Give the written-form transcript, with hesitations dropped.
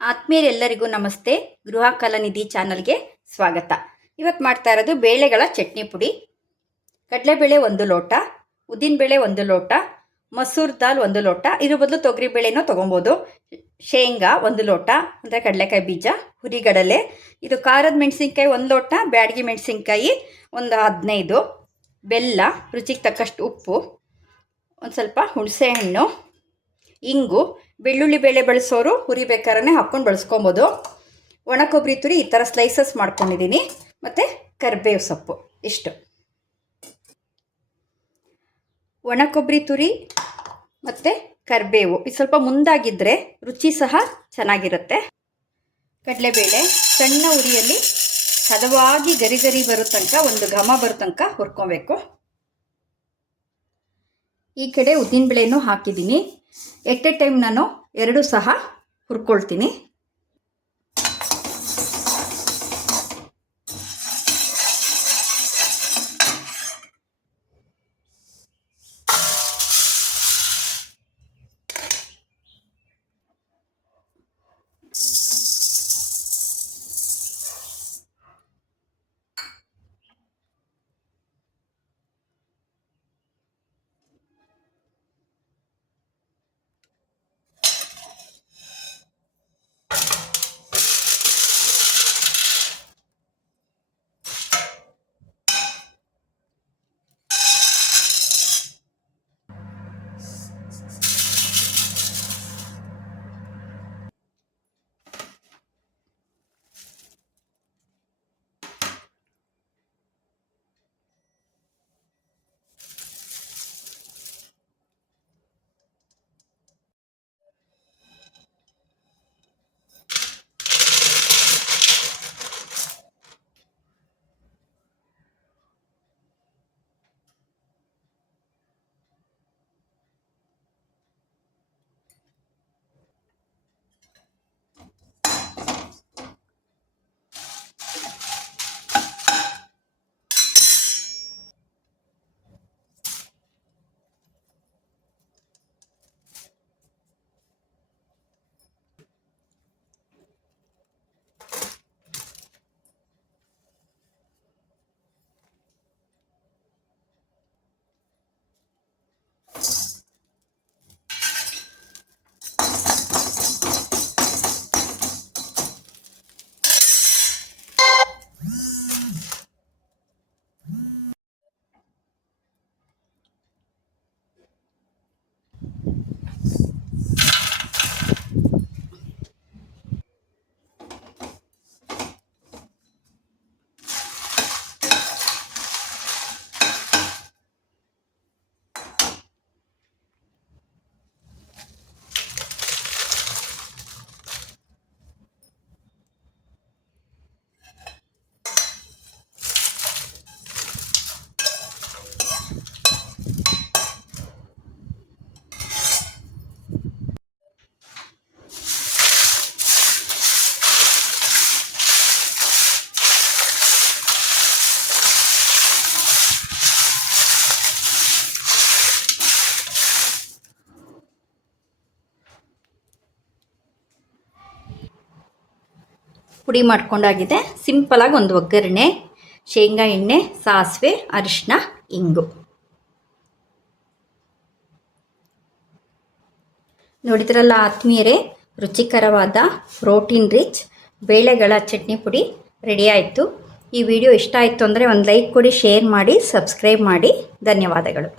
ಆತ್ಮೀಯರೆಲ್ಲರಿಗೂ ನಮಸ್ತೆ. ಗೃಹ ಕಲಾನಿಧಿ ಚಾನಲ್ಗೆ ಸ್ವಾಗತ. ಇವತ್ತು ಮಾಡ್ತಾ ಇರೋದು ಬೇಳೆಗಳ ಚಟ್ನಿ ಪುಡಿ. ಕಡಲೆಬೇಳೆ 1 ಲೋಟ, ಉದ್ದಿನಬೇಳೆ 1 ಲೋಟ, ಮಸೂರ್ ದಾಲ್ 1 ಲೋಟ, ಇದ್ರ ಬದಲು ತೊಗರಿಬೇಳೆನೂ ತೊಗೊಬೋದು. ಶೇಂಗಾ 1 ಲೋಟ ಅಂದರೆ ಕಡಲೆಕಾಯಿ ಬೀಜ, ಹುರಿಗಡಲೆ, ಇದು ಖಾರದ ಮೆಣಸಿನ್ಕಾಯಿ 1 ಲೋಟ, ಬ್ಯಾಡಗಿ ಮೆಣಸಿನ್ಕಾಯಿ ಒಂದು 15, ಬೆಲ್ಲ, ರುಚಿಗೆ ತಕ್ಕಷ್ಟು ಉಪ್ಪು, ಒಂದು ಸ್ವಲ್ಪ ಹುಣಸೆಹಣ್ಣು, ಇಂಗು, ಬೆಳ್ಳುಳ್ಳಿ ಬೇಳೆ ಬಳಸೋರು ಹುರಿಬೇಕಾರೇ ಹಾಕ್ಕೊಂಡು ಬಳಸ್ಕೊಬೋದು. ಒಣ ಕೊಬ್ಬರಿ ತುರಿ ಈ ಥರ ಸ್ಲೈಸಸ್ ಮಾಡ್ಕೊಂಡಿದ್ದೀನಿ, ಮತ್ತು ಕರಿಬೇವು ಸೊಪ್ಪು ಇಷ್ಟು. ಒಣ ಕೊಬ್ಬರಿ ತುರಿ ಮತ್ತು ಕರಿಬೇವು ಇದು ಸ್ವಲ್ಪ ಮುಂದಾಗಿದ್ದರೆ ರುಚಿ ಸಹ ಚೆನ್ನಾಗಿರುತ್ತೆ. ಕಡಲೆಬೇಳೆ ಸಣ್ಣ ಉರಿಯಲ್ಲಿ ಹದವಾಗಿ ಗರಿ ಗರಿ ಬರೋ ತನಕ, ಒಂದು ಘಮ ಬರೋ ತನಕ ಹುರ್ಕೊಬೇಕು. ಈ ಕಡೆ ಉದ್ದಿನಬೇಳೆನೂ ಹಾಕಿದ್ದೀನಿ. ಎಟ್ ಎ ಟೈಮ್ ನಾನು 2 ಸಹ ಹುರ್ಕೊಳ್ತೀನಿ. ಪುಡಿ ಮಾಡ್ಕೊಂಡಾಗಿದೆ. ಸಿಂಪಲಾಗಿ ಒಂದು ಒಗ್ಗರಣೆ, ಶೇಂಗಾ ಎಣ್ಣೆ, ಸಾಸಿವೆ, ಅರಿಶಿನ, ಇಂಗು. ನೋಡಿದ್ರಲ್ಲ ಆತ್ಮೀಯರೇ, ರುಚಿಕರವಾದ ಪ್ರೋಟೀನ್ ರಿಚ್ ಬೇಳೆಗಳ ಚಟ್ನಿ ಪುಡಿ ರೆಡಿ ಆಯಿತು. ಈ ವಿಡಿಯೋ ಇಷ್ಟ ಆಯಿತು ಅಂದರೆ ಒಂದು ಲೈಕ್ ಕೊಡಿ, ಶೇರ್ ಮಾಡಿ, ಸಬ್ಸ್ಕ್ರೈಬ್ ಮಾಡಿ. ಧನ್ಯವಾದಗಳು.